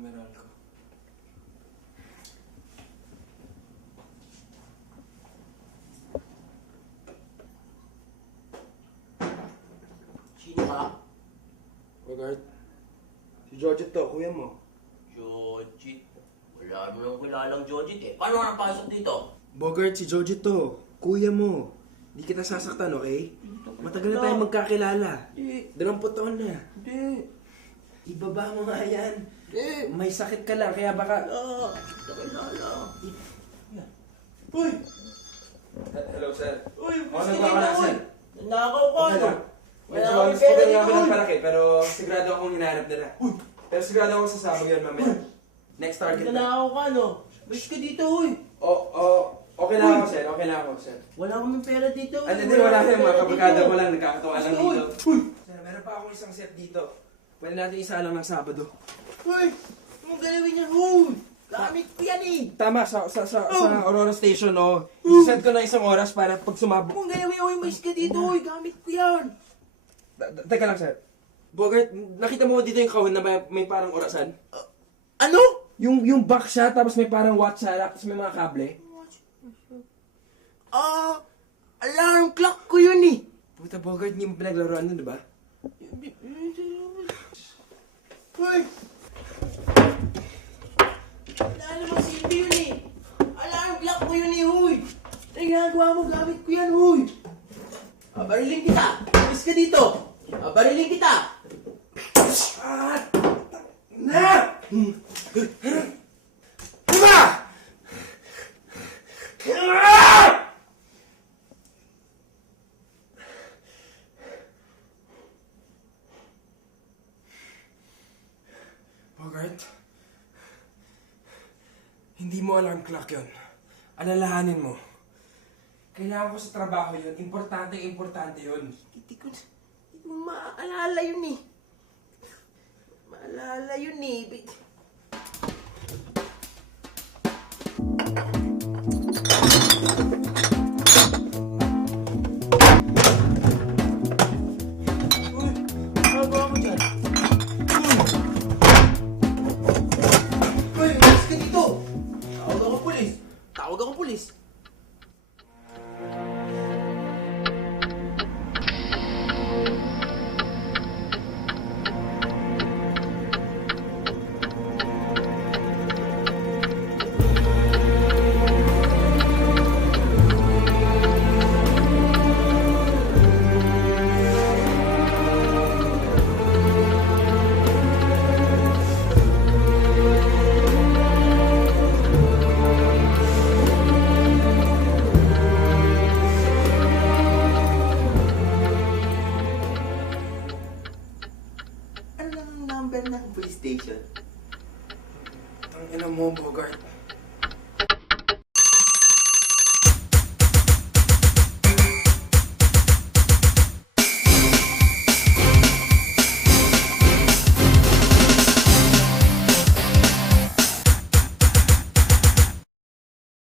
Meralco. Sino ka? Bogart, si Jojit to, kuya mo. Jojit. Wala naman kilalang Jojit eh. Paano ka napasok dito? Bogart, si Jojit to, kuya mo. Hindi kita sasaktan, okay? Matagal na tayo magkakilala. Hindi. 20 taon na. Hindi. Ibaba mo nga yan. Hindi. May sakit ka lang, kaya baka... Nakilala. Uy! Hello, sir. Uy, Ano gusto ba dito, ka, sir? uy. Nanakaw ka, Okay ano? lang. Wala Medyo akong spoken pera nga ako dito, ng uy. palaki, pero sigurado akong hinahanap nila. Pero sigurado akong sasabog yun mamaya. Next target na. Nanakaw ka, no? Basta ka dito, uy. Okay lang ako, sir. Okay lang ako, sir. Wala kaming pera dito. Ano din, wala kayo. Mga kabagada ko lang. Nagkakatawa lang Uy. dito. Sir, meron pa akong isang set dito. Pwede natin isa lang ng Sabado. Uy! Anong galawin niya, uy? Gamit ko yan eh. Tama, sa Aurora Station, no? Set ko na isang oras para pag sumabog. Anong galawin, uy? Mais ka dito, uy. Gamit ko yan. Teka lang, sir. Bogart, nakita mo dito yung kahon na may parang orasan? Ano? Yung box siya, tapos may parang watch siya, tapos may mga kable. Alarm clock ko yun eh. Puta, Bogart, hindi mo pinaglaruan nun, di ba? Uy! Wala namang silbi yun eh. Alarm clock ko yun eh, huy. Ano ginagawa mo? Gamit ko yan, huy. Barilin kita. Alis ka dito. Barilin kita. Na! Diba? Bogart, hindi mo alarm clock yun. Alalahanin mo. Kailangan ko sa trabaho yun. Importante yun. Hindi ko maaalala yun eh. Maalala yun eh. Uy! Ginagawa mo dyan? Uy! Umalis ka dito! Tawag akong pulis! Tawag akong pulis! Ano lang ang number ng police station? Ang ina mo, Bogart.